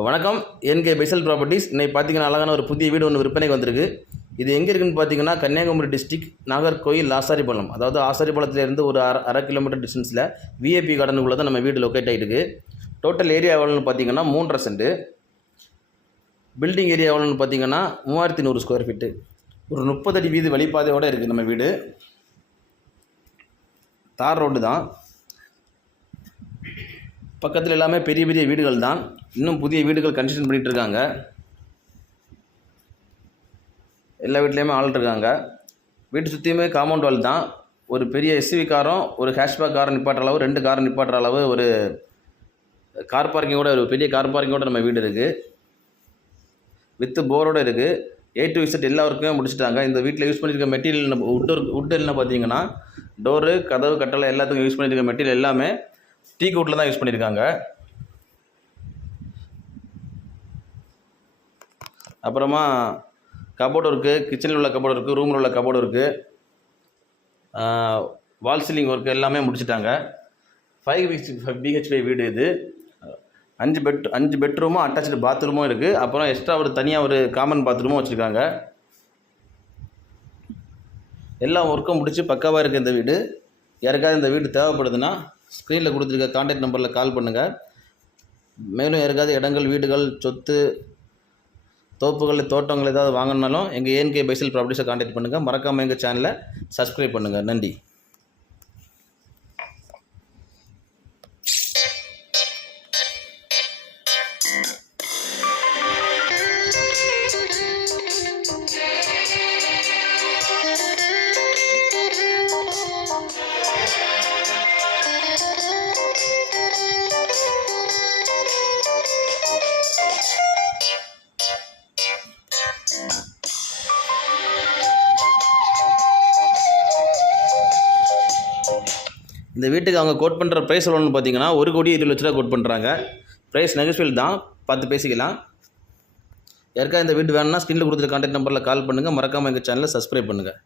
வணக்கம். என்கே பைசல் ப்ராப்பர்ட்டிஸ். இன்னைக்கு பார்த்தீங்கன்னா அழகான ஒரு புதிய வீடு ஒன்று விற்பனைக்கு வந்திருக்கு. இது எங்கே இருக்குன்னு பார்த்தீங்கன்னா கன்னியாகுமரி டிஸ்ட்ரிக்ட், நாகர்கோயில், ஆசாரிபாளையம். அதாவது ஆசாரிபாளையத்துலேருந்து ஒரு அரை கிலோமீட்டர் டிஸ்டன்ஸில் விஐபி கார்டனுக்குள்ளே தான் நம்ம வீடு லொக்கேட் ஆகிருக்கு. டோட்டல் ஏரியா எவ்வளோன்னு பார்த்தீங்கன்னா 3.5 சென்ட். பில்டிங் ஏரியா எவ்வளோன்னு பார்த்தீங்கன்னா 3100 ஸ்கொயர் ஃபீட்டு. ஒரு 30 அடி வீதி வழிபாதையோடு இருக்குது நம்ம வீடு. தார் ரோடு தான். பக்கத்தில் எல்லாமே பெரிய பெரிய வீடுகள் தான். இன்னும் புதிய வீடுகள் கன்ஸ்ட்ரக்ஷன் பண்ணிகிட்டு இருக்காங்க. எல்லா வீட்லேயுமே ஆள் இருக்காங்க. வீட்டு சுற்றியுமே காம்பவுண்ட் வால் தான். ஒரு பெரிய எஸ்யூவி காரும் ஒரு ஹேஷ்பேக் காரை நிப்பாட்டுற அளவு, 2 காரை நிப்பாட்டுற அளவு ஒரு கார் பார்க்கிங்கோட, ஒரு பெரிய கார் பார்க்கிங்கோட நம்ம வீடு இருக்குது. வித்து போரோடு இருக்குது. A to Z எல்லா ஒர்க்குமே முடிச்சுட்டாங்க. இந்த வீட்டில் யூஸ் பண்ணியிருக்க மெட்டீரியல் உட் என்ன பார்த்தீங்கன்னா டோரு, கதவு, கட்டளை எல்லாத்துக்கும் யூஸ் பண்ணியிருக்க மெட்டீரியல் எல்லாமே டீக் வுட்டில் தான் யூஸ் பண்ணியிருக்காங்க. அப்புறமா கபோர்டு இருக்குது, கிச்சனில் உள்ள கபோர்டு இருக்குது, ரூமில் உள்ள கபோர்டு இருக்குது, வால் சீலிங் ஒர்க்கு எல்லாமே முடிச்சுட்டாங்க. 5 BHK வீடு இது. 5 பெட்ரூமும் அட்டாச்சு பாத்ரூமும் இருக்குது. அப்புறம் எக்ஸ்ட்ரா ஒரு தனியாக ஒரு காமன் பாத்ரூமும் வச்சுருக்காங்க. எல்லா ஒர்க்கும் முடித்து பக்காவாக இருக்குது இந்த வீடு. யாருக்காவது இந்த வீடு தேவைப்படுதுன்னா ஸ்க்ரீனில் கொடுத்துருக்க கான்டாக்ட் நம்பரில் கால் பண்ணுங்கள். மேலும் யாருக்காவது இடங்கள், வீடுகள், சொத்து, தோப்புகள், தோட்டங்கள் ஏதாவது வாங்கினாலும் எங்கள் ஏஎன்கே பைசல் ப்ராப்பர்ட்டிஸை கான்டாக்ட் பண்ணுங்கள். மறக்காமல் எங்கள் சேனலை சப்ஸ்கிரைப் பண்ணுங்கள். நன்றி. இந்த வீட்டுக்கு அவங்க கோட் பண்ணுற ப்ரைஸ் எவ்வளோன்னு பார்த்தீங்கன்னா 1,20,00,000 கோட் பண்ணுறாங்க. ப்ரைஸ் நெகோஷியபிள் தான், பார்த்து பேசிக்கலாம். யாருக்கா இந்த வீடு வேணும்னா ஸ்க்ரீனில் கொடுத்துருக்க கான்டாக்ட் நம்பரில் கால் பண்ணுங்கள். மறக்காமல் எங்கள் சேனலை சப்ஸ்கிரைப் பண்ணுங்கள்.